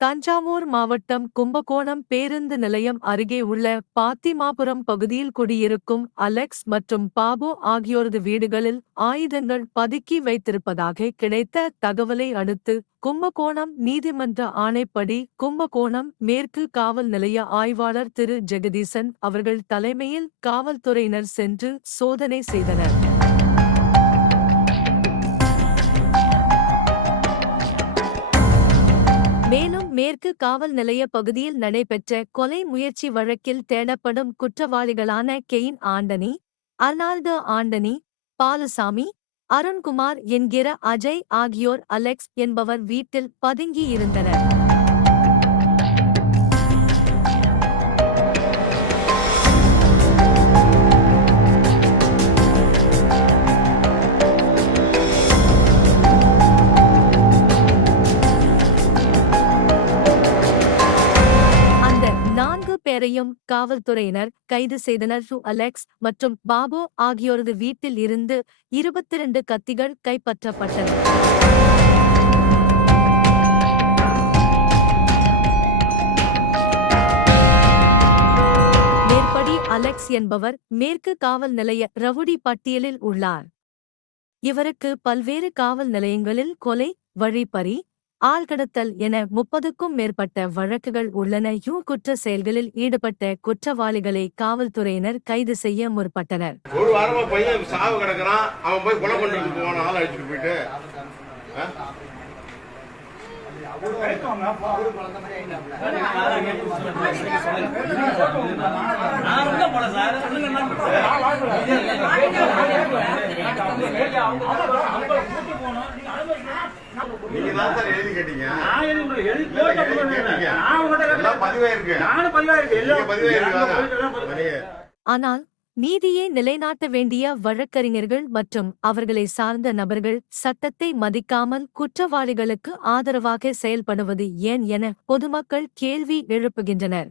தஞ்சாவூர் மாவட்டம் கும்பகோணம் பேருந்து நிலையம் அருகே உள்ள பாத்திமாபுரம் பகுதியில் குடியிருக்கும் அலெக்ஸ் மற்றும் பாபு ஆகியோரது வீடுகளில் ஆயுதங்கள் பதுக்கி வைத்திருப்பதாக கிடைத்த தகவலை அடுத்து கும்பகோணம் நீதிமன்ற ஆணைப்படி கும்பகோணம் மேற்கு காவல் நிலைய ஆய்வாளர் திரு ஜெகதீசன் அவர்கள் தலைமையில் காவல்துறையினர் சென்று சோதனை செய்தனர். மேலும் மேற்கு காவல் நிலைய பகுதியில் நடைபெற்ற கொலை முயற்சி வழக்கில் தேடப்படும் குற்றவாளிகளான கெயின் ஆண்டனி, அர்னால்டு ஆண்டனி, பாலுசாமி, அருண்குமார் என்கிற அஜய் ஆகியோர் அலெக்ஸ் என்பவர் வீட்டில் பதுங்கி இருந்தனர். அந்த 4 பேரையும் காவல்துறையினர் கைது செய்தனர். அலெக்ஸ் மற்றும் பாபு ஆகியோரது வீட்டில் இருந்து 22 கத்திகள் கைப்பற்றப்பட்டன. மேற்படி அலெக்ஸ் என்பவர் மேற்கு காவல் நிலைய ரவுடி பட்டியலில் உள்ளார். இவருக்கு பல்வேறு காவல் நிலையங்களில் கொலை, வழிப்பறி, ஆள்கடத்தல் என 30க்கும் மேற்பட்ட வழக்குகள் உள்ளன. குற்ற செயல்களில் ஈடுபட்ட குற்றவாளிகளை காவல்துறையினர் கைது செய்ய முற்பட்டனர். ஒரு வாரமா பையன் சாவு கிடக்குறான், அவன் போய் கொலை கொண்டு போவான், ஆள் அடிச்சுட்டு போயிட்டு நீங்க தான் சார் எழுதி கேட்டீங்க. ஆனால் நீதியை நிலைநாட்ட வேண்டிய வழக்கறிஞர்கள் மற்றும் அவர்களை சார்ந்த நபர்கள் சட்டத்தை மதிக்காமல் குற்றவாளிகளுக்கு ஆதரவாக செயல்படுவது ஏன் என பொதுமக்கள் கேள்வி எழுப்புகின்றனர்.